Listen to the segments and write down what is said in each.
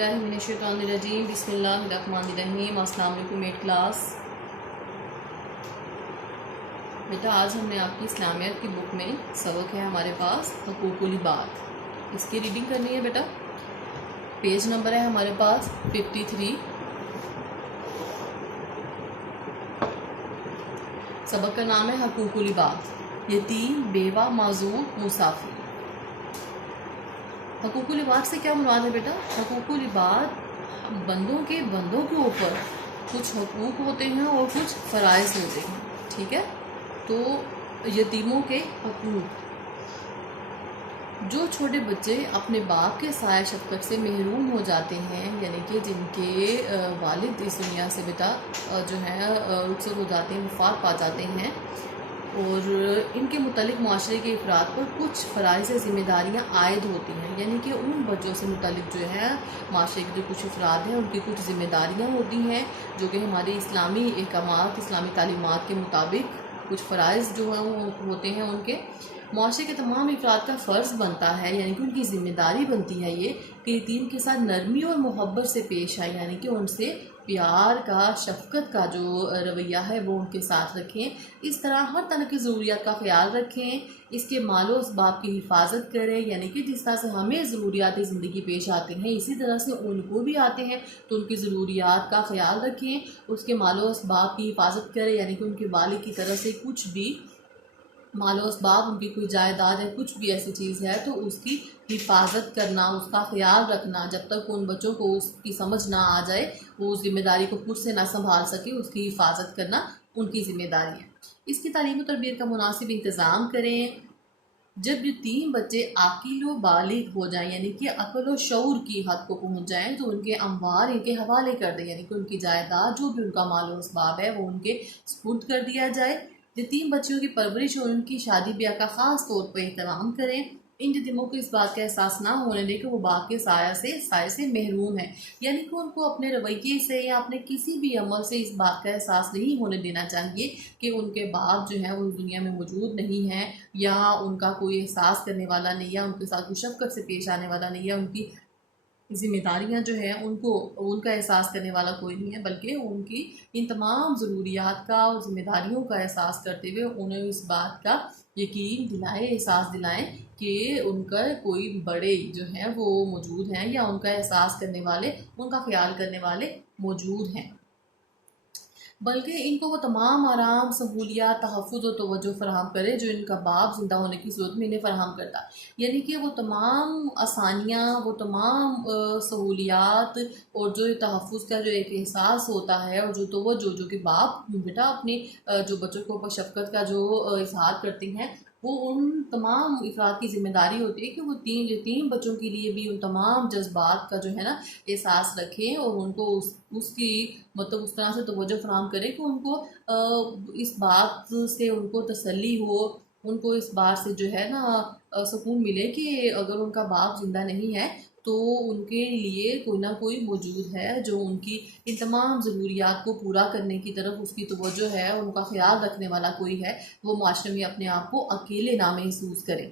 औज़ुबिल्लाहिमिनश्शैतानिर्रजीम बिस्मिल्लाहिर्रहमानिर्रहीम। अस्सलाम वालेकुम एट क्लास। बेटा आज हमने आपकी इस्लामियत की बुक में सबक है हमारे पास हुकूकुल इबाद। इसकी रीडिंग करनी है बेटा। पेज नंबर है हमारे पास 53। सबक का नाम है हुकूकुल इबाद। यतीम, बेवा, माजूर, मुसाफिर। हुकूकुल इबाद से क्या मुराद है बेटा? हुकूकुल इबाद बंदों के ऊपर कुछ हुकूक होते हैं और कुछ फ़राइज़ होते हैं, ठीक है। तो यतीमों के हुकूक, जो छोटे बच्चे अपने बाप के साया शफ़क़त से महरूम हो जाते हैं, यानी कि जिनके वालिद इस दुनिया से बेटा जो है रुखसत हो जाते हैं, वफ़ात पा जाते हैं, और इनके मुतालिक माशरे के अफराद पर कुछ फ़राइज़ ज़िम्मेदारियाँ आयद होती हैं। यानी कि उन बच्चों से मुतालिक जो है माशरे के जो कुछ अफराद हैं उनकी कुछ ज़िम्मेदारियाँ होती हैं, जो कि हमारे इस्लामी अहकामात, इस्लामी तालीमात के मुताबिक कुछ फ़राइज़ जो हैं वो होते हैं उनके। माशरे के तमाम अफराद का फ़र्ज़ बनता है, यानी कि उनकी ज़िम्मेदारी बनती है ये कि यतीम के साथ नरमी और मोहब्बत से पेश आए, यानी कि उनसे प्यार का, शफ़क़त का जो रवैया है वो उनके साथ रखें। इस तरह हर तरह की ज़रूरियात का ख्याल रखें, इसके मालो असबाब की हिफाजत करें, यानी कि जिस तरह से हमें ज़रूरियात ज़िंदगी पेश आती हैं इसी तरह से उनको भी आते हैं, तो उनकी ज़रूरियात का ख्याल रखें, उसके मालो असबाब की हिफाजत करें, यानी कि उनके वालिद की तरफ से कुछ भी मालो असबाब, उनकी कोई जायदाद है, कुछ भी ऐसी चीज़ है तो उसकी हिफाजत करना, उसका ख्याल रखना, जब तक उन बच्चों को उसकी समझ ना आ जाए, वो उस जिम्मेदारी को खुद से ना संभाल सके, उसकी हिफाजत करना उनकी जिम्मेदारी है। इसकी तालीम और तरबियत का मुनासिब इंतज़ाम करें। जब ये 3 बच्चे आकिल व बालिग हो जाएं, यानी कि अक्ल और शऊर की हद को पहुँच जाएं, तो उनके अम्वार इनके हवाले कर दें, यानी कि उनकी जायदाद जो भी उनका मालो असबाब है वो उनके सुपुर्द कर दिया जाए। यतीम बच्चियों की परवरिश और उनकी शादी ब्याह का ख़ास तौर पर एहतराम करें। इन यतीमों को इस बात का एहसास ना होने दें कि वो बाप के साय से महरूम है, यानी कि उनको अपने रवैये से या अपने किसी भी अमल से इस बात का एहसास नहीं होने देना चाहिए कि उनके बाप जो है वो इस दुनिया में मौजूद नहीं है, या उनका कोई एहसास करने वाला नहीं है, उनके साथ कोई शफ़क़त से पेश आने वाला नहीं है, उनकी ज़िम्मेदारियाँ जो हैं उनको उनका एहसास करने वाला कोई नहीं है, बल्कि उनकी इन तमाम ज़रूरियात का और ज़िम्मेदारियों का एहसास करते हुए उन्हें इस बात का यकीन दिलाएं, एहसास दिलाएं कि उनका कोई बड़े जो हैं वो मौजूद हैं, या उनका एहसास करने वाले, उनका ख्याल करने वाले मौजूद हैं। बल्कि इनको वो तमाम आराम, सहूलियात, तहफ़्फ़ुज़ और तवज्जो फ़राहम करे जो इनका बाप ज़िंदा होने की सूरत में इन्हें फ़राहम करता। यानी कि वो तमाम आसानियाँ, वो तमाम सहूलियात और जो तहफ़्फ़ुज़ का जो एक एहसास होता है, और जो तवज्जो जो कि बाप बेटा अपने जो बच्चों के ऊपर शफ़क़त का जो इज़हार करती हैं, वो उन तमाम अफ़राद की ज़िम्मेदारी होती है कि वो 3 बच्चों के लिए भी उन तमाम जज़्बात का जो है ना एहसास रखें, और उनको उसकी मतलब उस तरह से तवज्जो फ़राहम करें कि उनको इस बात से उनको तसल्ली हो, उनको इस बात से जो है ना सुकून मिले कि अगर उनका बाप ज़िंदा नहीं है तो उनके लिए कोई ना कोई मौजूद है जो उनकी इन तमाम ज़रूरियात को पूरा करने की तरफ उसकी तवज्जो है, उनका ख्याल रखने वाला कोई है, वो माशरे में अपने आप को अकेले ना महसूस करें।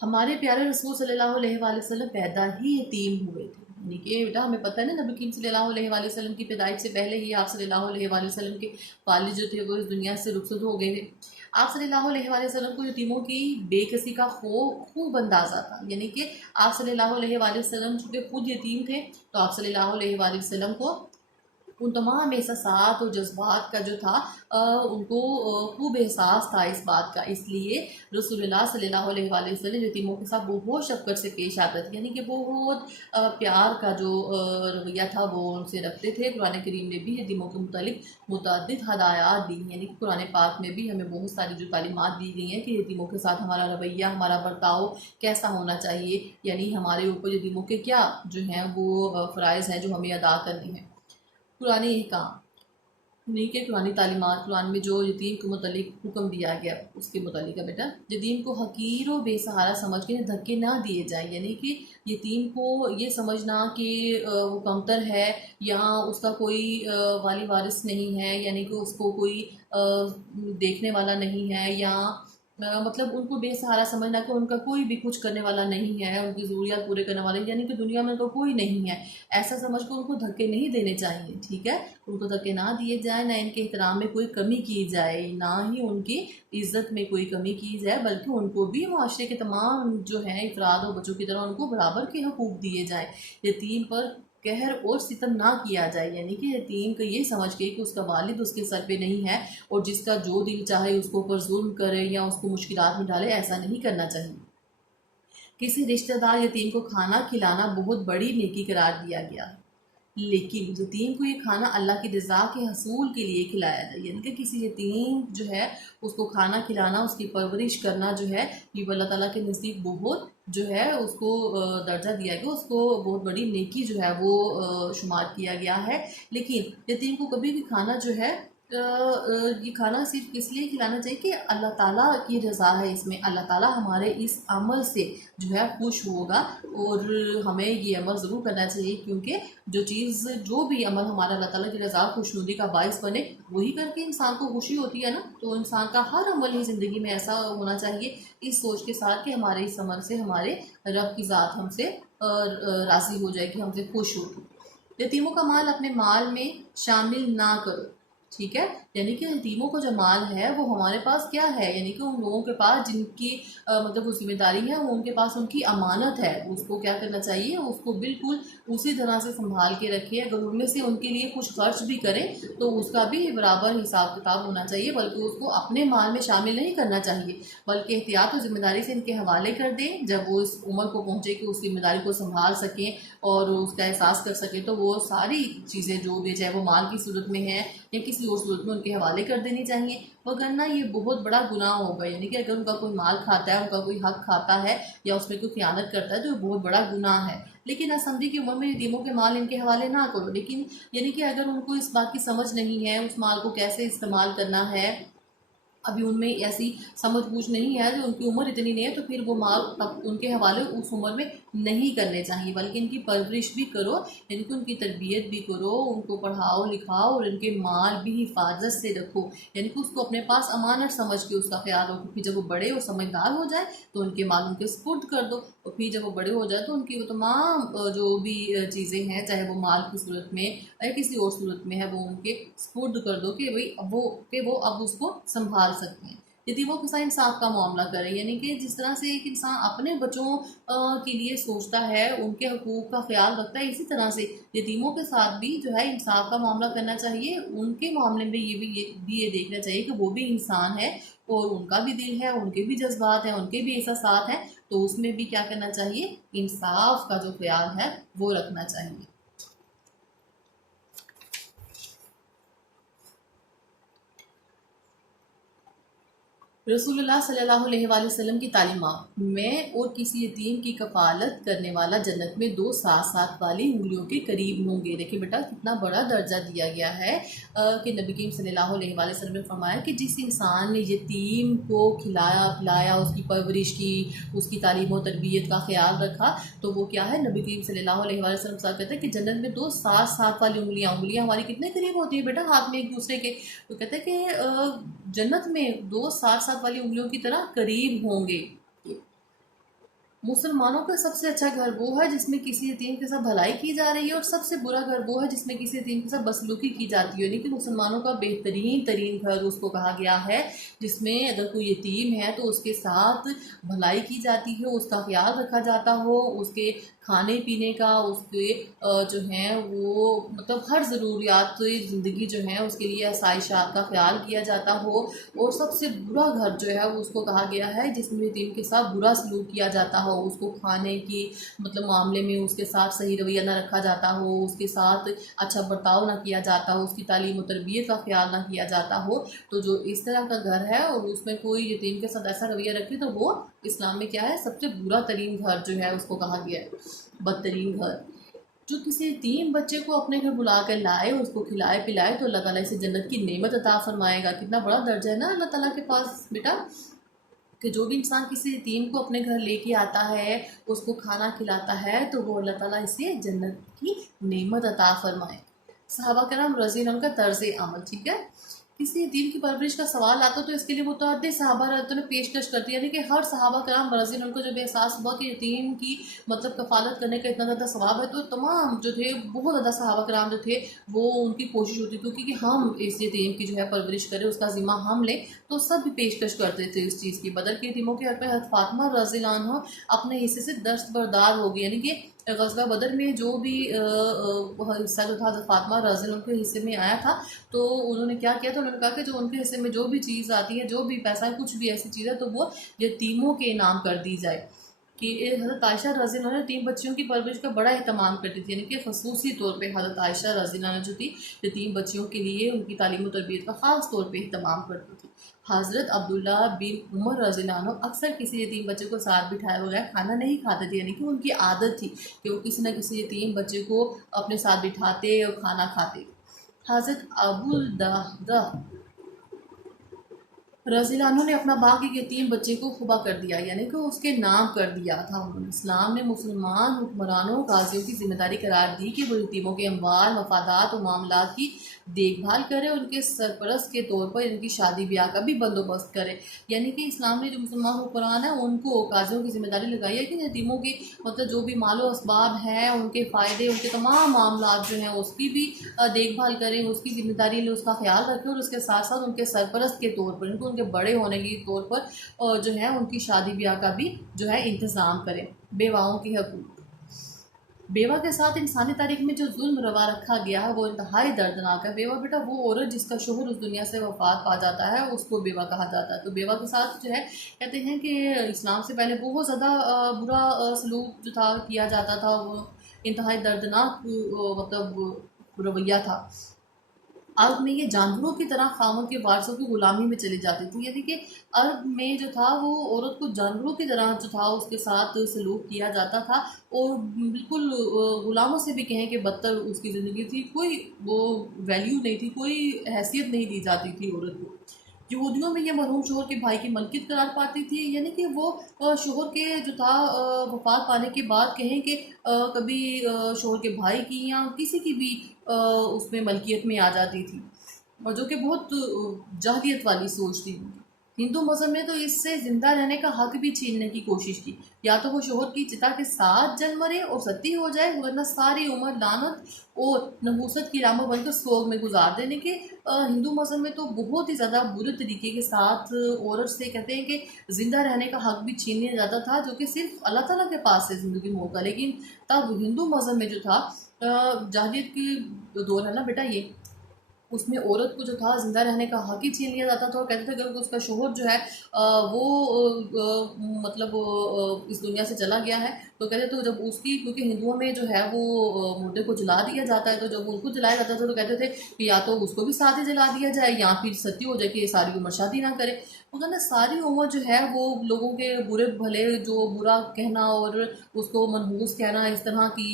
हमारे प्यारे रसूल सल्लल्लाहु अलैहि वसल्लम पैदा ही यतीम हुए थे, यानी कि बेटा हमें पता है ना, नबी करीम सल्लल्लाहु अलैहि वसल्लम की पैदाइश से पहले ही आप सल्लल्लाहु अलैहि वसल्लम के वालिद जो थे वो इस दुनिया से रुखसत हो गए थे। आप सल्लल्लाहु अलैहि वसल्लम को यतीमों की बेकसी का खूब अंदाज़ा था, यानी कि आप सल्लल्लाहु अलैहि वसल्लम चूँकि खुद यतीम थे, तो आप सल्लल्लाहु अलैहि वसल्लम को उन तमाम एहसासात और जज्बात का जो था उनको खूब एहसास था इस बात का, इसलिए रसूलुल्लाह सल्लल्लाहु अलैहि वसल्लम यतीमों के साथ बहुत शफ़क़त से पेश आते थे, यानी कि बहुत प्यार का जो रवैया था वो उनसे रखते थे। कुरान करीम ने भी यतीमों के मुतालिक मुतअद्दिद हदायत दी, यानी कि कुरान पाक में भी हमें बहुत सारी जो तालीमात दी गई हैं कि यतीमों के साथ हमारा रवैया, हमारा बर्ताव कैसा होना चाहिए, यानी हमारे ऊपर यतीमों के क्या जो हैं वो फ़राइज़ हैं जो हमें अदा करने हैं। पुरानी अहकाम नहीं के पुरानी तालीमात, कुरान में जो यतीम के मुतालिक हुक्म दिया गया उसके मुतालिक बेटा, यतीम को हकीर और बेसहारा समझ के धक्के ना दिए जाए, यानी कि यतीम को ये समझना कि वो कमतर है या उसका कोई वाली वारिस नहीं है, यानी कि उसको कोई देखने वाला नहीं है, या मतलब उनको बेसहारा समझना कि उनका कोई भी कुछ करने वाला नहीं है, उनकी ज़रूरियात पूरे करने वाले यानी कि दुनिया में उनका कोई नहीं है, ऐसा समझ कर उनको धक्के नहीं देने चाहिए। ठीक है, उनको धक्के ना दिए जाए, ना इनके एहतराम में कोई कमी की जाए, ना ही उनकी इज्जत में कोई कमी की जाए, बल्कि उनको भी माशरे के तमाम जो हैं अफराद और बच्चों की तरह उनको बराबर के हकूक़ दिए जाए। यतीम पर कहर और सितम ना किया जाए, यानी कि यतीम को ये समझ के कि उसका वालिद उसके सर पे नहीं है और जिसका जो दिल चाहे उसको ऊपर जुल्म करे या उसको मुश्किलात में डाले, ऐसा नहीं करना चाहिए। किसी रिश्तेदार यतीम को खाना खिलाना बहुत बड़ी नेकी करार दिया गया है, लेकिन यतीम को ये खाना अल्लाह की रज़ा के हसूल के लिए खिलाया जाए, यानी कि किसी यतीम जो है उसको खाना खिलाना, उसकी परवरिश करना जो है ये अल्लाह ताला के नज़दीक बहुत जो है उसको दर्जा दिया गया, उसको बहुत बड़ी नेकी जो है वो शुमार किया गया है। लेकिन यतीम को कभी भी खाना जो है ये खाना सिर्फ इसलिए खिलाना चाहिए कि अल्लाह ताला की रज़ा है इसमें, अल्लाह ताला हमारे इस अमल से जो है खुश होगा और हमें ये अमल ज़रूर करना चाहिए, क्योंकि जो भी अमल हमारा अल्लाह ताला की रज़ा खुशनुदी का बाइस बने वही करके इंसान को खुशी होती है ना। तो इंसान का हर अमल ही ज़िंदगी में ऐसा होना चाहिए इस सोच के साथ कि हमारे इस अमल से हमारे रब की ज़ात हमसे राज़ी हो जाए, कि हमसे खुश हो। यतीमों का माल अपने माल में शामिल ना करो। ठीक है, यानी कि यतीमों का जो माल है वो हमारे पास क्या है, यानी कि उन लोगों के पास जिनकी मतलब वो जिम्मेदारी है, वो उनके पास उनकी अमानत है, उसको क्या करना चाहिए, उसको बिल्कुल उसी तरह से संभाल के रखिए। अगर उनमें से उनके लिए कुछ खर्च भी करें तो उसका भी बराबर हिसाब किताब होना चाहिए, बल्कि उसको अपने माल में शामिल नहीं करना चाहिए, बल्कि एहतियात और जिम्मेदारी से इनके हवाले कर दें। जब वो इस उम्र को पहुँचे कि उस जिम्मेदारी को संभाल सकें और उसका एहसास कर सकें, तो वो सारी चीज़ें जो भी, चाहे वो माल की सूरत में है या किसी और सूरत में, उनके हवाले कर देनी चाहिए, वरना ये बहुत बड़ा गुनाह होगा। यानी कि अगर उनका कोई माल खाता है, उनका कोई हक खाता है या उसमें कोई खयानत करता है तो ये बहुत बड़ा गुनाह है। लेकिन असमझी की उम्र में यतीमों के माल इनके हवाले ना करो, लेकिन यानी कि अगर उनको इस बात की समझ नहीं है उस माल को कैसे इस्तेमाल करना है, अभी उनमें ऐसी समझ बूझ नहीं है, जो उनकी उम्र इतनी नहीं है, तो फिर वो माल तब उनके हवाले उस उम्र में नहीं करने चाहिए, बल्कि इनकी परवरिश भी करो, यानी कि उनकी तरबियत भी करो, उनको पढ़ाओ लिखाओ और इनके माल भी हिफाजत से रखो, यानी कि उसको अपने पास अमानत समझ के उसका ख्याल रखो। फिर जब वो बड़े और समझदार हो जाए तो उनके माल उनके सुपुर्द कर दो, और फिर जब वो बड़े हो जाए तो उनकी वो तमाम जो भी चीज़ें हैं, चाहे वो माल की सूरत में या किसी और सूरत में है, वो उनके सुपुर्द कर दो कि भाई वो अब उसको संभाल सकते हैं। यतीमों के साथ इंसाफ का मामला करें, यानी कि जिस तरह से एक इंसान अपने बच्चों के लिए सोचता है, उनके हकूक़ का ख्याल रखता है, इसी तरह से यतीमों के साथ भी जो है इंसाफ का मामला करना चाहिए। उनके मामले में ये देखना चाहिए कि वो भी इंसान है और उनका भी दिल है, उनके भी जज्बात हैं, उनके भी एहसासात हैं, तो उसमें भी क्या करना चाहिए, इंसाफ का जो ख्याल है वो रखना चाहिए। रसूलुल्लाह सल्लल्लाहु अलैहि वसल्लम की तालीमात, मैं और किसी यतीम की कफ़ालत करने वाला जन्नत में दो साथ साथ वाली उंगलियों के करीब होंगे। देखिए बेटा कितना बड़ा दर्जा दिया गया है कि नबी करीम सल्लल्लाहु अलैहि वसल्लम ने फरमाया कि जिस इंसान ने यतीम को खिलाया पिलाया, उसकी परवरिश की, उसकी तालीम और तरबियत का ख्याल रखा, तो वो क्या है, नबी करीम सल्लल्लाहु अलैहि वसल्लम कहते हैं कि जन्नत में दो साथ साथ वाली उंगलियाँ हमारी कितने करीब होती है बेटा, हाथ में एक दूसरे के, तो कहते हैं कि जन्नत में दो साथ साथ वाली उंगलियों की तरह करीब होंगे। मुसलमानों का सबसे अच्छा घर वो है जिसमें किसी यतीम के साथ भलाई की जा रही है, और सबसे बुरा घर वो है जिसमें किसी यतीम के साथ बसलूकी की जाती है। यानी कि मुसलमानों का बेहतरीन तरीन घर उसको कहा गया है जिसमें अगर कोई यतीम है तो उसके साथ भलाई की जाती है, उसका ख्याल रखा जाता हो, उसके खाने पीने का, उसके जो हैं वो मतलब हर ज़रूरियात ज़िंदगी जो है उसके लिए आसाइशात का ख्याल किया जाता हो। और सबसे बुरा घर जो है वो उसको कहा गया है जिसमें यतीम के साथ बुरा सलूक किया जाता हो, उसको खाने की मतलब मामले में उसके साथ सही रवैया ना रखा जाता हो, उसके साथ अच्छा बर्ताव ना किया जाता हो, उसकी तालीम और तरबियत का ख्याल ना किया जाता हो। तो जो इस तरह का घर है और उसमें कोई यतीम के साथ ऐसा रवैया रखे तो वो इस्लाम में क्या है, सबसे बुरा तरीन घर जो है उसको कहा गया है, बदतरीन घर। जो किसी यतीम बच्चे को अपने घर बुला कर लाए, उसको खिलाए पिलाए, तो अल्लाह ताला इसे जन्नत की नेमत अता फरमाएगा। कितना बड़ा दर्जा है ना अल्लाह ताला के पास बेटा, कि जो भी इंसान किसी यतीम को अपने घर लेके आता है, उसको खाना खिलाता है, तो वो अल्लाह ताला इसे जन्नत की नेमत अता फरमाए। सहाबा करम रज़ी अल्लाह का तर्ज अमल, ठीक है। किसी यतीम की परवरिश का सवाल आता तो इसके लिए मुतअद्दिद सहाबा ने पेशकश करती है, यानी कि हर सहाबा कराम रज़ी उनको जब एहसास हुआ कि यतीम की मतलब कफ़ालत करने का इतना ज़्यादा सवाब है, तो तमाम जो थे बहुत ज़्यादा सहाबा कराम जो थे वो उनकी कोशिश होती थी कि हम इस यतीम की जो है परवरिश करें, उसका ज़िम्मा हम लें। तो सब भी पेशकश करते थे इस चीज़ की। बदर के यतीमों के हक़ में हज़रत फ़ातिमा रज़ियल्लाहु अन्हा अपने हिस्से से दस्तबरदार हो गई, यानी कि ग़ज़वा बदर में जो भी हिस्सा जो था हज़रत फ़ातिमा रज़ियल्लाहु अन्हा के हिस्से में आया था, तो उन्होंने क्या किया था, उन्होंने कहा कि जो उनके हिस्से में जो भी चीज़ आती है, जो भी पैसा है, कुछ भी ऐसी चीज़ है, तो वो यतीमों के इनाम कर दी जाए। कि हज़रत आयशा रज़ियल्लाहु अन्हा 3 बच्चियों की परवरिश का बड़ा अहतमाम करती थी, यानी कि ख़ुसूसी तौर पे हज़रत आयशा रज़ियल्लाहु अन्हा जो थी, ये 3 बच्चियों के लिए उनकी तालीम और तरबियत का ख़ास तौर पे अहतमाम करती थी। हज़रत अब्दुल्ला बिन उमर रज़ियल्लाहु अन्हु अक्सर किसी यतीम बच्चे को साथ बिठाए बगैर खाना नहीं खाते थे, यानी कि उनकी आदत थी कि वो किसी न किसी यतीम बच्चे को अपने साथ बिठाते और खाना खाते। हज़रत अबुल दहदा रज़ियल्लाहु अन्हु ने अपना बाग एक यतीम बच्चे को खुबा कर दिया, यानी कि उसके नाम कर दिया था उन्होंने। इस्लाम ने मुसलमान हुक्मरानों गाजियों की जिम्मेदारी करार दी कि वो यतीमों के अम्वाल, मफादात और मामलात की देखभाल करे, उनके सरपरस्त के तौर पर इनकी शादी ब्याह का भी बंदोबस्त करे। यानी कि इस्लाम ने जो मुसलमान हुक्मरान है उनको गाजियों की जिम्मेदारी लगाई है कि यतीमों के मतलब जो भी मालो असबाब हैं, उनके फ़ायदे, उनके तमाम मामलात जो हैं उसकी भी देखभाल करें, उसकी जिम्मेदारी लें, उसका ख्याल रखें, और उसके साथ साथ उनके सरपरस्त के तौर पर, उनके बड़े होने के तौर पर जो है उनकी शादी ब्याह का भी जो है इंतज़ाम करें। बेवाओं की हकूक़, बेवा के साथ इंसानी तारीख में जो जुल्म रवा रखा गया है वो इंतहाई दर्दनाक है। बेवा बेटा वो औरत जिसका शोहर उस दुनिया से वफात पा जाता है, उसको बेवा कहा जाता है। तो बेवा के साथ जो है कहते हैं कि इस्लाम से पहले बहुत ज़्यादा बुरा सलूक जो था किया जाता था, वो इंतहाई दर्दनाक मतलब रवैया था। अरब में ये जानवरों की तरह खामन के वारसों की गुलामी में चली जाती थी, यानी कि अरब में जो था वो औरत को जानवरों की तरह जो था उसके साथ सलूक किया जाता था, और बिल्कुल गुलामों से भी कहें कि बदतर उसकी ज़िंदगी थी। कोई वो वैल्यू नहीं थी, कोई हैसियत नहीं दी जाती थी औरत को। यहूदियों में ये मरहूम शोहर के भाई की मलकियत करार पाती थी, यानी कि वो शोहर के जो था वफात पाने के बाद कहें कि कभी शोहर के भाई की या किसी की भी उसमें मलकियत में आ जाती थी, और जो कि बहुत जाहिलियत वाली सोच थी। हिंदू मज़हब में तो इससे ज़िंदा रहने का हक भी छीनने की कोशिश की, या तो वो शोहर की चिता के साथ जल मरे और सती हो जाए, वरना सारी उम्र लानत और नहूसत की रामो बनकर सोग में गुजार देने के। हिंदू मज़हब में तो बहुत ही ज़्यादा बुरे तरीके के साथ औरत से कहते हैं कि ज़िंदा रहने का हक भी छीन लिया जाता था, जो कि सिर्फ अल्लाह ताला के पास है ज़िंदगी मौका। लेकिन तब हिंदू मज़हब में जो था जाहिलियत की दौर है ना बेटा, ये उसमें औरत को जो था ज़िंदा रहने का हक ही छीन लिया जाता था, और कहते थे अगर उसका शोहर जो है मतलब इस दुनिया से चला गया है, तो कहते तो जब उसकी, क्योंकि हिंदुओं में जो है वो मुर्दे को जला दिया जाता है, तो जब उनको जलाया जाता था तो कहते थे कि या तो उसको भी साथ ही जला दिया जाए, या फिर सती हो जाए कि ये सारी उम्र शादी ना करे। वो कहना सारी उम्र जो है वो लोगों के बुरे भले जो बुरा कहना और उसको मनहूस कहना, इस तरह की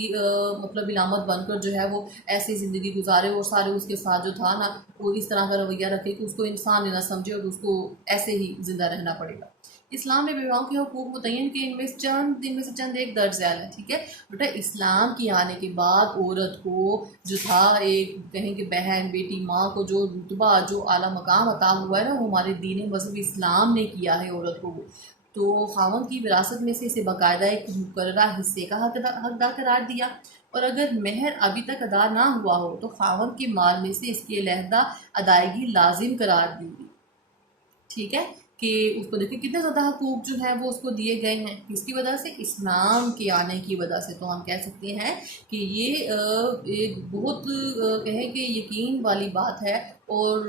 मतलब इलामत बनकर जो है वो ऐसी ज़िंदगी गुजारे, और सारे उसके साथ जो था ना वो इस तरह का रवैया रखे कि उसको इंसान ना समझे और उसको ऐसे ही ज़िंदा रहना पड़ेगा। इस्लाम में विवाहों के हकूक़ मुतय्यन के इनमें से चंद एक दर्ज झैल है, ठीक है बेटा। इस्लाम के आने के बाद औरत को जो था एक कहें कि बहन, बेटी, माँ को जो रुतबा, जो आला मकाम अता हुआ है ना, वो हमारे दीन मज़हब इस्लाम ने किया है औरत को। तो खावन की विरासत में से इसे बाकायदा एक मुकर्ररा हिस्से का हकदार करार दिया, और अगर मेहर अभी तक अदा ना हुआ हो तो खावन के माल में से इसकी अलहदा अदायगी लाजिम करार दी गई, ठीक है। कि उसको देखिए कितने ज़्यादा हकूक़ जो है वो उसको दिए गए हैं, किसकी वजह से, इस्लाम के आने की वजह से। तो हम कह सकते हैं कि ये एक बहुत कहें कि यकीन वाली बात है, और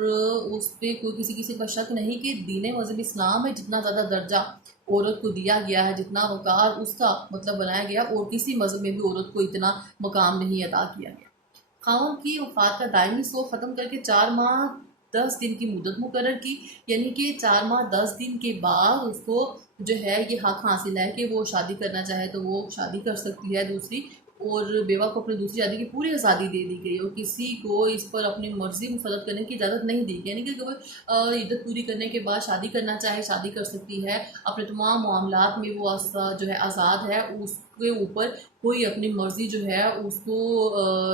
उस पर कोई किसी का शक नहीं कि दीन मज़हब इस्लाम में जितना ज़्यादा दर्जा औरत को दिया गया है, जितना वक़ार उसका मतलब बनाया गया, और किसी मज़हब में भी औरत को इतना मकाम नहीं अता किया गया। खावन की वफ़ात का दायमी शोक ख़त्म करके 4 माह 10 दिन की मुद्दत मुकर्रर की, यानी कि 4 माह 10 दिन के बाद उसको जो है ये हक़ हासिल है कि वो शादी करना चाहे तो वो शादी कर सकती है दूसरी, और बेवा को अपनी दूसरी शादी की पूरी आज़ादी दे दी गई, और किसी को इस पर अपनी मर्ज़ी मुसलत करने की इजाज़त नहीं दी गई, यानी कि अगर इद्दत पूरी करने के बाद शादी करना चाहे शादी कर सकती है। अपने तमाम मामलात में वो जो है आज़ाद है, उसके ऊपर कोई अपनी मर्जी जो है उसको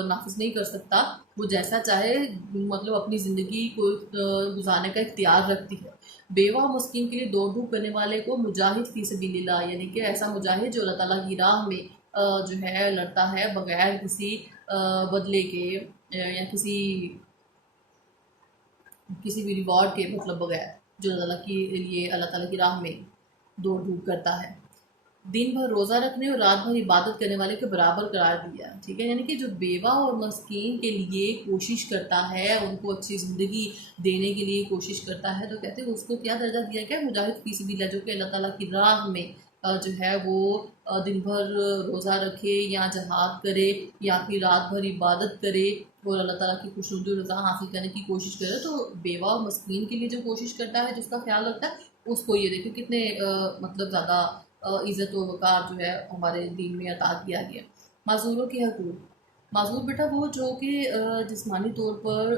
नाफिज नहीं कर सकता। वो जैसा चाहे मतलब अपनी ज़िंदगी को गुजारने का इख्तियार रखती है। बेवा मुस्किन के लिए दौड़ धूप करने वाले को मुजाहिद फी सबीलिल्लाह, यानी कि ऐसा मुजाहिद जो अल्लाह ताला की राह में जो है लड़ता है बगैर किसी बदले के या किसी भी रिवॉर्ड के, मतलब बगैर, जो अल्लाह ताला की राह में दौड़ धूप करता है। दिन भर रोज़ा रखने और रात भर इबादत करने वाले के बराबर करार दिया। ठीक है, यानी कि जो बेवा और मस्कीन के लिए कोशिश करता है, उनको अच्छी ज़िंदगी देने के लिए कोशिश करता है, तो कहते हैं उसको क्या दर्जा दिया गया, मुजाहिद फी सबिलिल्लाह, जो कि अल्लाह ताला की राह में जो है वो दिन भर रोज़ा रखे या जहाद करे या फिर रात भर इबादत करे और अल्लाह ताला की खुशनुदी रज़ा हासिल करने की कोशिश करे। तो बेवा और मस्कीन के लिए जो कोशिश करता है, जिसका ख्याल रखता है, उसको ये देखो कितने मतलब ज़्यादा इज़्ज़त व वक़ार जो है हमारे दीन में अता किया गया। माज़ूरों के हकूक़, माज़ूर बेटा वो जो कि जिस्मानी तौर पर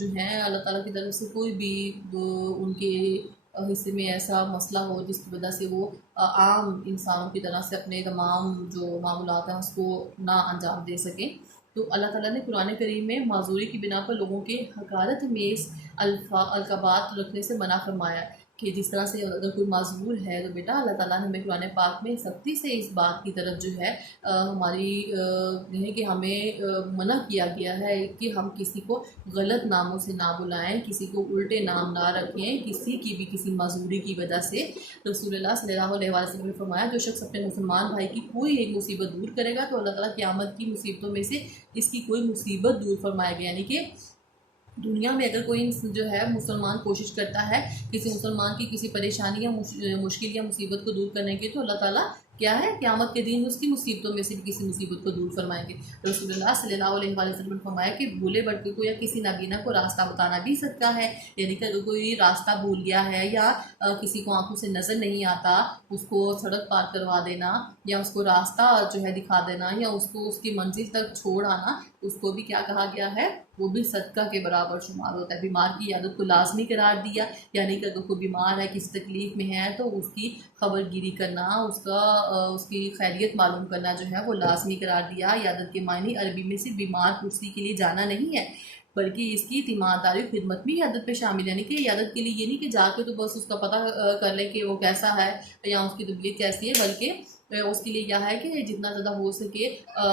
जो है अल्लाह ताला की तरफ से कोई भी उनके हिस्से में ऐसा मसला हो जिसकी वजह से वो आम इंसानों की तरह से अपने तमाम जो मामूलात हैं उसको ना अंजाम दे सकें। तो अल्लाह ताला ने कुरान करीम में माज़ूरी की बिना पर लोगों के हकारत में अलक़ाबात रखने से मना फरमाया कि जिस तरह से अगर कोई माज़ूर है तो बेटा अल्लाह ताला ने हमें कुरान पाक में सख्ती से इस बात की तरफ जो है हमारी है कि हमें मना किया गया है कि हम किसी को गलत नामों से ना बुलाएं, किसी को उल्टे नाम ना रखें, किसी की भी किसी माज़ूरी की वजह से। रसूलुल्लाह सल्लल्लाहु अलैहि वसल्लम ने फरमाया, जो शख्स अपने मुसलमान भाई की कोई एक मुसीबत दूर करेगा तो अल्लाह ताला क़यामत की मुसीबतों में से इसकी कोई मुसीबत दूर फरमाएगा। यानी कि दुनिया में अगर कोई जो है मुसलमान कोशिश करता है किसी मुसलमान की किसी परेशानी या मुश्किल या मुसीबत को दूर करने की, तो अल्लाह ताला क्या है, क़यामत के दिन उसकी मुसीबतों में से भी किसी मुसीबत को दूर फरमाएंगे। रसूलुल्लाह सल्लल्लाहु अलैहि वसल्लम ने फरमाया कि भूले भटके को या किसी नाबीना को रास्ता बताना भी सदका है। यानी कि अगर कोई रास्ता भूल गया है या किसी को आंखों से नज़र नहीं आता, उसको सड़क पार करवा देना या उसको रास्ता जो है दिखा देना या उसको उसकी मंजिल तक छोड़ आना, उसको भी क्या कहा गया है, वो भी सदका के बराबर शुमार होता है। बीमार की आदत को लाजमी करार दिया, यानी कि अगर कोई बीमार है, किसी तकलीफ़ में है, तो उसकी खबरगिरी करना, उसकी खैरियत मालूम करना जो है वो लाजमी करार दिया। यादत के मायने अरबी में सिर्फ बीमार कुर्सी के लिए जाना नहीं है, बल्कि इसकी तीमारदारी खिदमत भी यादत पे शामिल है। यानी कि यादत के लिए ये नहीं कि जाके तो बस उसका पता कर लें कि वो कैसा है या उसकी तबीयत कैसी है, बल्कि उसके लिए क्या है कि जितना ज़्यादा हो सके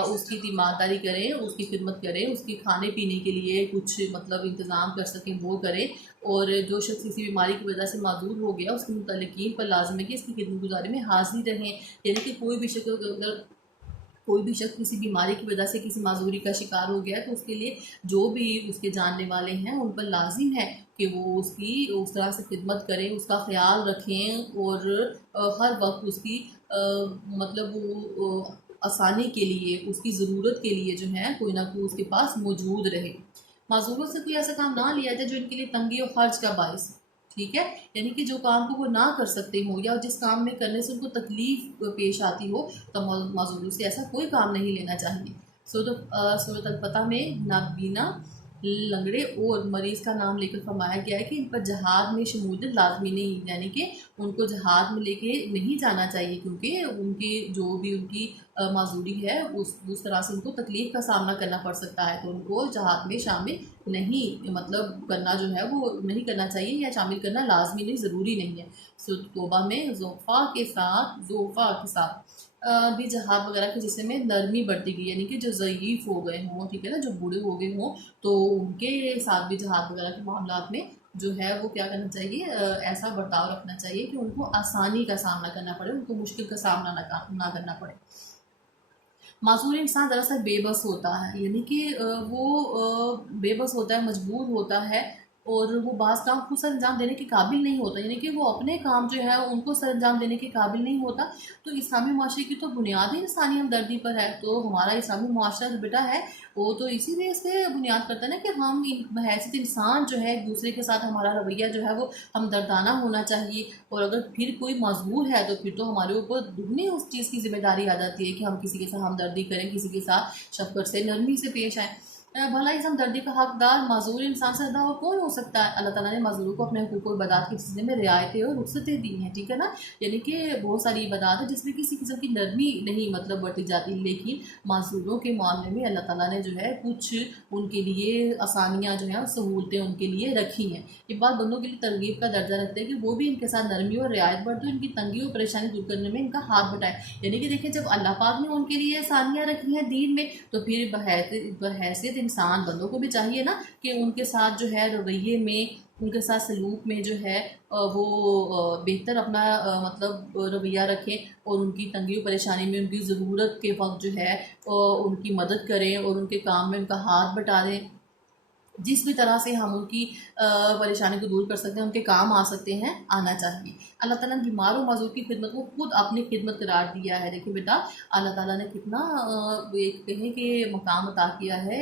उसकी तीमारदारी करें, उसकी खिदमत करें, उसके खाने पीने के लिए कुछ मतलब इंतज़ाम कर सकें वो करें। और जो शख्स किसी बीमारी की वजह से माजूर हो गया, उसके मुतल्लिकीन पर लाज़िम है कि इसकी खिदमत गुजारी में हाज़िर रहें। यानी कि कोई भी शख्स किसी बीमारी की वजह से किसी माजूरी का शिकार हो गया है, तो उसके लिए जो भी उसके जानने वाले हैं उन पर लाजिम है कि वो उसकी उस तरह से खिदमत करें, उसका ख्याल रखें और हर वक्त उसकी मतलब वो आसानी के लिए, उसकी ज़रूरत के लिए जो है कोई ना कोई उसके पास मौजूद रहे। माजूरों से कोई ऐसा काम ना लिया जाए जो इनके लिए तंगी और खर्च का बायस, ठीक है, यानी कि जो काम को वो ना कर सकते हो या जिस काम में करने से उनको तकलीफ़ पेश आती हो, तो माजूरों से ऐसा कोई काम नहीं लेना चाहिए। सूरत अल-फतह में नाबीना, लंगड़े और मरीज़ का नाम लेकर फरमाया गया है कि इन पर जहाद में शमूलियत लाजमी नहीं, यानी कि उनको जहाद में लेके नहीं जाना चाहिए, क्योंकि उनकी जो भी उनकी माजूरी है उस तरह से उनको तकलीफ़ का सामना करना पड़ सकता है, तो उनको जहाद में शामिल नहीं मतलब करना जो है वो नहीं करना चाहिए या शामिल करना लाजमी नहीं, ज़रूरी नहीं है। सूरत तौबा में ज़ोफ़ा के साथ भी जहाद वगैरह के जिससे में नरमी बढ़ती गई, यानी कि जो ज़ईफ़ हो गए हों, ठीक है ना, जो बूढ़े हो गए हों, तो उनके साथ भी जहाद वगैरह के मामलात में जो है वो क्या करना चाहिए, ऐसा बर्ताव रखना चाहिए कि उनको आसानी का सामना करना पड़े, उनको मुश्किल का सामना ना करना पड़े। मासूर इंसान दरअसल बेबस होता है, यानी कि वो बेबस होता है, मजबूर होता है और वो बाज़ काम खुद सर अंजाम देने के काबिल नहीं होता, यानी कि वो अपने काम जो है उनको सर अंजाम देने के काबिल नहीं होता। तो इस्लामी माशरे की तो बुनियाद ही इंसानी हमदर्दी पर है। तो हमारा इस्लामी माशरा जो बेटा है वो तो इसी बेस पे बुनियाद करता है ना कि हम बहैसियत इंसान जो है एक दूसरे के साथ हमारा रवैया जो है वो हमदर्दाना होना चाहिए। और अगर फिर कोई मजबूर है तो फिर तो हमारे ऊपर दुगनी उस चीज़ की जिम्मेदारी आ जाती है कि हम किसी के साथ हमदर्दी करें, किसी के साथ शफ़क़त से, नरमी से पेश आएँ। भला इस हमदर्दी का हकदार माजूर इंसान से ज़्यादा और कौन हो सकता है। अल्लाह ताला ने माजूरों को अपने हुकूक और इबादत के सिलसिले में रियायतें और रुख्सतें दी हैं, ठीक है ना। यानी कि बहुत सारी इबादत है जिसमें किसी किस्म की नरमी नहीं मतलब बरती जाती, लेकिन माजूरों के मामले में अल्लाह ताला ने जो है कुछ उनके लिए आसानियाँ जो हैं सहूलतें उनके लिए रखी हैं। ये बात दोनों के लिए तरगीब का दर्जा रखते हैं कि वो भी इनके साथ नरमी और रियायत बरतें, इनकी तंगी और परेशानी दूर करने में इनका हाथ बटाएं। यानी कि देखिए, जब अल्लाह पाक ने उनके लिए आसानियाँ रखी हैं दीन में, तो फिर बहैसियत इंसान बंदों को भी चाहिए ना कि उनके साथ जो है रवैये में, उनके साथ सलूक में जो है वो बेहतर अपना मतलब रवैया रखें, और उनकी तंगी और परेशानी में उनकी ज़रूरत के वक्त जो है उनकी मदद करें और उनके काम में उनका हाथ बटा दें। जिस भी तरह से हम उनकी परेशानी को दूर कर सकते हैं, उनके काम आ सकते हैं, आना चाहिए। अल्लाह ताला ने बीमार और माजूर की खिदमत को खुद अपनी खिदमत करार दिया है। देखिए बेटा, अल्लाह ताला ने कितना एक कहें कि मकाम अता किया है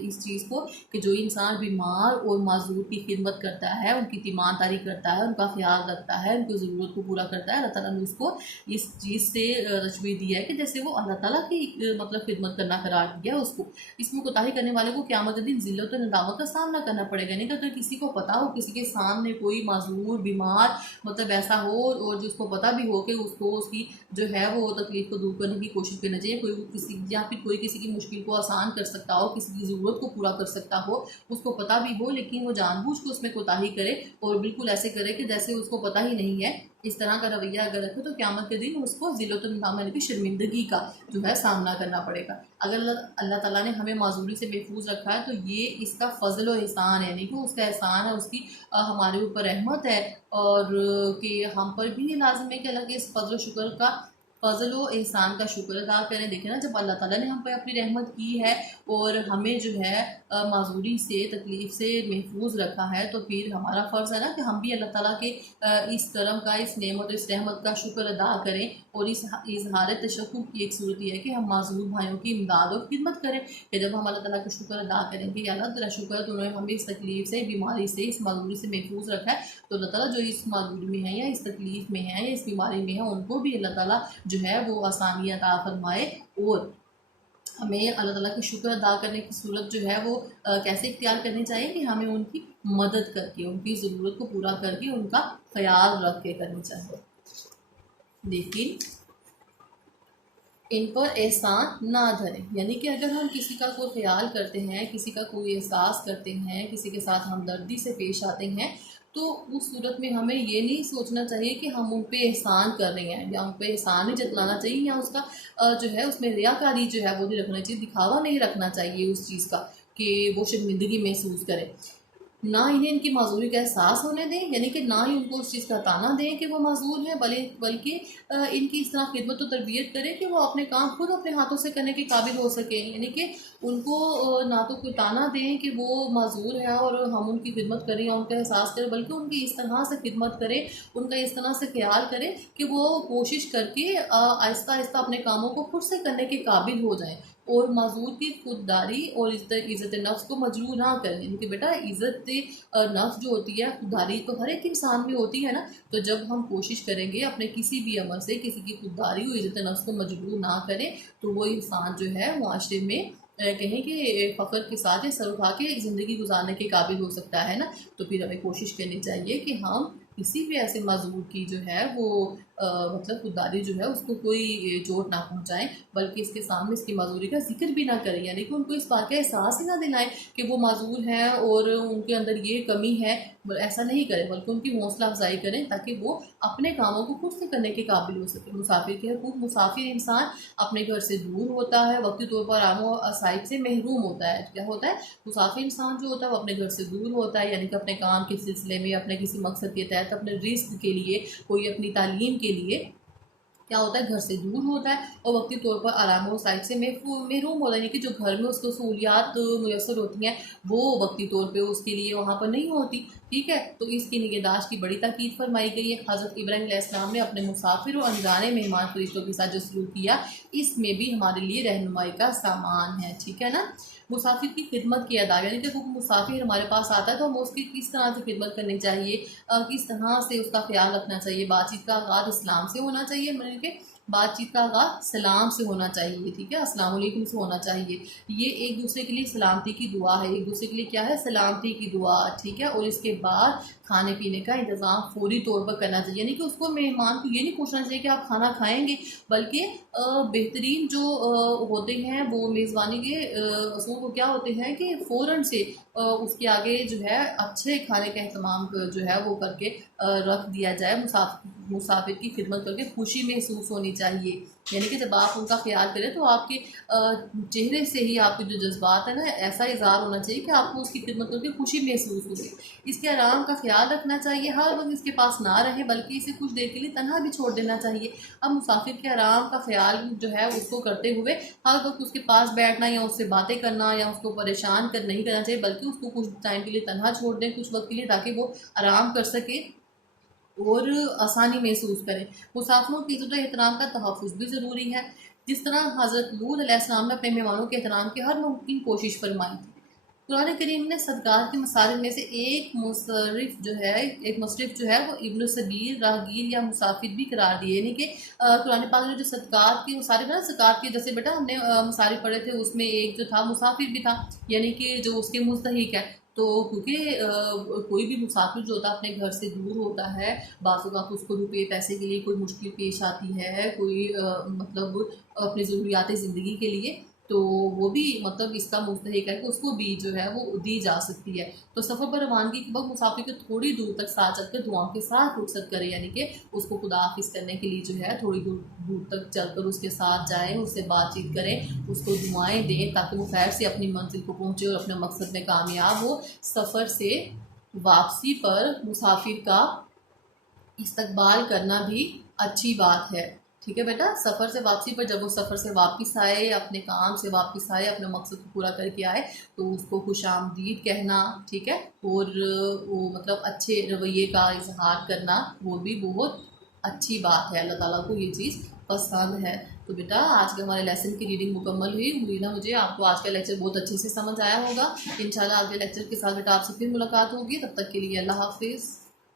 इस चीज़ को, कि जो इंसान बीमार और माजूर की खिदमत करता है, उनकी तीमानदारी करता है, उनका ख्याल रखता है, उनकी ज़रूरत को पूरा करता है, अल्लाह ताला ने उसको इस चीज़ से तशबीह दिया है कि जैसे वो अल्लाह ताला की मतलब खिदमत करना करार दिया है उसको। इसमें कोताही करने वाले को क़यामत के दिन ज़िल्लत और नदामत का सामना करना पड़ेगा। नहीं तो अगर किसी को पता हो किसी के सामने कोई माजूर बीमार मतलब ऐसा हो, और जिसको पता भी हो कि उसको उसकी जो है वो तकलीफ को दूर करने की कोशिश करनी चाहिए, कोई किसी या फिर कोई किसी की मुश्किल को आसान कर सकता हो, किसी की ज़रूरत को पूरा कर सकता हो, उसको पता भी हो, लेकिन वो जानबूझ के उसमें कोताही करे और बिल्कुल ऐसे करे कि जैसे उसको पता ही नहीं है, इस तरह का रवैया अगर रखे, तो क़यामत के दिन उसको ज़िल्लत और नदामत यानी कि शर्मिंदगी का जो है सामना करना पड़ेगा। अगर अल्लाह ताला ने हमें माजूरी से महफूज रखा है, तो ये इसका फ़ज़ल और एहसान है, यानी कि उसका एहसान है, उसकी हमारे ऊपर रहमत है, और कि हम पर भी लाज़िम है कि अल्लाह के इस फ़ज़ल शुक्र का फ़ज़ल व एहसान का शुक्र अदा करें। देखें ना, जब अल्लाह ताला ने हम पे अपनी रहमत की है और हमें जो है माजूरी से तकलीफ़ से महफूज रखा है, तो फिर हमारा फ़र्ज़ है ना कि हम भी अल्लाह ताला के इस करम का, इस नेमत, इस रहमत का शुक्र अदा करें। और इस इजहार तशक्कुर की एक सूरत यह है कि हम माजूर भाइयों की इमदाद और खिदमत करें, कि जब हम अल्लाह ताला का शुक्र अदा करेंगे, या अल्लाह तेरा शुक्र है तूने हमें इस तकलीफ़ से, बीमारी से, इस माजूरी से महफूज रखा है, तो अल्लाह ताला जो इस माजूरी में है या इस तकलीफ़ में है या इस बीमारी में है, उनको भी अल्लाह ताला जो है वो आसानियाँ अता फरमाए। और हमें अल्लाह ताला का शुक्र अदा करने की सूरत जो है वो कैसे इख्तियार करनी चाहिए, कि हमें उनकी मदद करके, उनकी ज़रूरत को पूरा करके, उनका ख्याल रख के करनी चाहिए, लेकिन इन पर एहसान ना धरें। यानी कि अगर हम किसी का कोई ख्याल करते हैं, किसी का कोई एहसास करते हैं, किसी के साथ हमदर्दी से पेश आते हैं, तो उस सूरत में हमें ये नहीं सोचना चाहिए कि हम उन पे एहसान कर रहे हैं, या उन पे एहसान ही जतलाना चाहिए, या उसका जो है उसमें रियाकारी जो है वो नहीं रखना चाहिए, दिखावा नहीं रखना चाहिए उस चीज़ का कि वो शर्मिंदगी महसूस करें। ना इन्हें इनकी माजूरी का एहसास होने दें, यानी कि ना ही उनको उस चीज़ का ताना दें कि वो माजूर है, बल्कि इनकी इस तरह खिदमत और तरबियत करें कि वो अपने काम खुद अपने हाथों से करने के काबिल हो सके। यानी कि उनको ना तो कोई ताना दें कि वो माजूर है और हम उनकी खिदमत करें या उनका एहसास करें, बल्कि उनकी इस तरह से खिदमत करें, उनका इस तरह से ख्याल करें कि वो कोशिश करके आहिस्ता आहिस्ता अपने कामों को खुद से करने के काबिल हो जाएँ, और माजूर की खुददारी और इज़्ज़त नफ्स को मजरूह ना करें। क्योंकि बेटा, इज़्ज़त नफ्स जो होती है, खुददारी तो हर एक इंसान में होती है ना। तो जब हम कोशिश करेंगे अपने किसी भी अमल से किसी की खुददारी और इज़्ज़त नफ्स को मजरूह ना करें, तो वो इंसान जो है मुआशरे में कहें कि फ़ख्र के साथ या सर उठा के ज़िंदगी गुजारने के काबिल हो सकता है ना। तो फिर हमें कोशिश करनी चाहिए कि हम किसी भी ऐसे मजदूर की जो है वो मतलब खुददारी जो है उसको कोई चोट ना पहुंचाएं, बल्कि इसके सामने इसकी माजूरी का जिक्र भी ना करें, यानी कि उनको इस बात का एहसास ही ना दिलाएं कि वो माजूर हैं और उनके अंदर ये कमी है। ऐसा नहीं करें, बल्कि उनकी हौसला अफजाई करें ताकि वो अपने कामों को खुद से करने के काबिल हो सके। मुसाफिर के हकूक़, मुसाफिर इंसान अपने घर से दूर होता है, वक्ती तौर पर आमो असाइब से महरूम होता है। क्या होता है? मुसाफिर इंसान जो होता है वो अपने घर से दूर होता है, यानी कि अपने काम के सिलसिले में, अपने किसी मकसद के तहत, अपने रिस्क के लिए, कोई अपनी तालीम के लिए क्या होता है, घर से दूर होता है और वक्ती तौर पर आराम व साइड से महरूम होता है, यानी कि जो घर में उसको सहूलियात मुयसर होती हैं वो वक्ती तौर पे उसके लिए वहाँ पर नहीं होती। ठीक है, तो इसकी निगहदाश्त की बड़ी ताकीद फरमाई गई है। हज़रत इब्राहीम अलैहिस्सलाम ने अपने मुसाफिर और अनजाने मेहमान फरिश्तों के साथ जो सलूक किया, इसमें भी हमारे लिए रहनुमाई का सामान है। ठीक है ना। मुसाफिर की खिदमत की अदा, यानी कि वो मुसाफिर हमारे पास आता है तो हमें उसकी किस तरह से खिदमत करनी चाहिए, किस तरह से उसका ख्याल रखना चाहिए। बातचीत का आगाज़ इस्लाम से होना चाहिए, मतलब कि बातचीत का आगाज़ सलाम से होना चाहिए, ठीक है, अस्सलाम वालेकुम से होना चाहिए। ये एक दूसरे के लिए सलामती की दुआ है, एक दूसरे के लिए क्या है, सलामती की दुआ, ठीक है। और इसके बाद खाने पीने का इंतज़ाम फ़ौरी तौर पर करना चाहिए, यानी कि उसको मेहमान को ये नहीं पूछना चाहिए कि आप खाना खाएंगे, बल्कि बेहतरीन जो होते हैं वो मेज़बानी के असूल को क्या होते हैं कि फ़ौरन से उसके आगे जो है अच्छे खाने का अहतमाम जो है वो करके रख दिया जाए। मुसाफिर की खिदमत करके खुशी महसूस होनी चाहिए, यानी कि जब आप उनका ख्याल करें तो आपके चेहरे से ही आपके जो जज्बात है ना, ऐसा इज़हार होना चाहिए कि आपको उसकी खिदमत करके खुशी महसूस होगी। इसके आराम का ख्याल रखना चाहिए, हर वक्त इसके पास ना रहे बल्कि इसे कुछ देर के लिए तन्हा भी छोड़ देना चाहिए। अब मुसाफिर के आराम का ख्याल जो है उसको करते हुए हर वक्त उसके पास बैठना या उससे बातें करना या उसको परेशान कर नहीं करना चाहिए, बल्कि उसको कुछ टाइम के लिए तन्हा छोड़ दें, कुछ वक्त के लिए, ताकि वो आराम कर सके और आसानी महसूस करें। मुसाफिरों की इज़्ज़त और एहतराम का तहफ़्फ़ुज़ भी ज़रूरी है। जिस तरह हज़रत लूत अलैहिस्सलाम ने अपने मेहमानों के एहतराम की हर मुमकिन कोशिश फरमाई थी। कुरान करीम ने सदक़ात के मसारिफ़ में से एक मुसरिफ़ जो है वो इब्न सबील, राहगीर या मुसाफिर भी करार दिए, यानी कि कुरान पाक में जो सदक़ात के मसारिफ़ है ना, ज़कात के जैसे बेटा हमने मसारिफ़ पढ़े थे, उसमें एक जो था मुसाफिर भी था, यानी कि जो उसके मुस्तहिक है। तो क्योंकि कोई भी मुसाफिर जो होता है अपने घर से दूर होता है, बाज़ औक़ात उसको रुपये पैसे के लिए कोई मुश्किल पेश आती है, कोई मतलब अपनी ज़रूरियात ज़िंदगी के लिए, तो वो भी मतलब इसका मुस्तहिक है कि उसको भी जो है वो दी जा सकती है। तो सफ़र पर रवानगी के वक्त मुसाफिर को थोड़ी दूर तक साथ चलकर दुआओं के साथ रुखसत करें, यानी कि उसको खुदाहाफिज़ करने के लिए जो है थोड़ी दूर दूर तक चलकर उसके साथ जाएँ, उससे बातचीत करें, उसको दुआएं दें, ताकि वो खैर से अपनी मंजिल को पहुँचे और अपने मकसद में कामयाब हो। सफ़र से वापसी पर मुसाफिर का इस्तकबाल करना भी अच्छी बात है, ठीक है बेटा। सफ़र से वापसी पर जब वो सफ़र से वापस आए, अपने काम से वापस आए, अपने मकसद को पूरा करके आए, तो उसको खुशामदीद कहना, ठीक है, और वो मतलब अच्छे रवैये का इजहार करना, वो भी बहुत अच्छी बात है। अल्लाह ताला को ये चीज़ पसंद है। तो बेटा आज के हमारे लेसन की रीडिंग मुकम्मल हुई। उम्मीद है मुझे आपको आज का लेक्चर बहुत अच्छे से समझ आया होगा। इंशाल्लाह अगले लेक्चर के साथ बेटा आपसे फिर मुलाकात होगी। तब तक के लिए अल्लाह हाफिज़।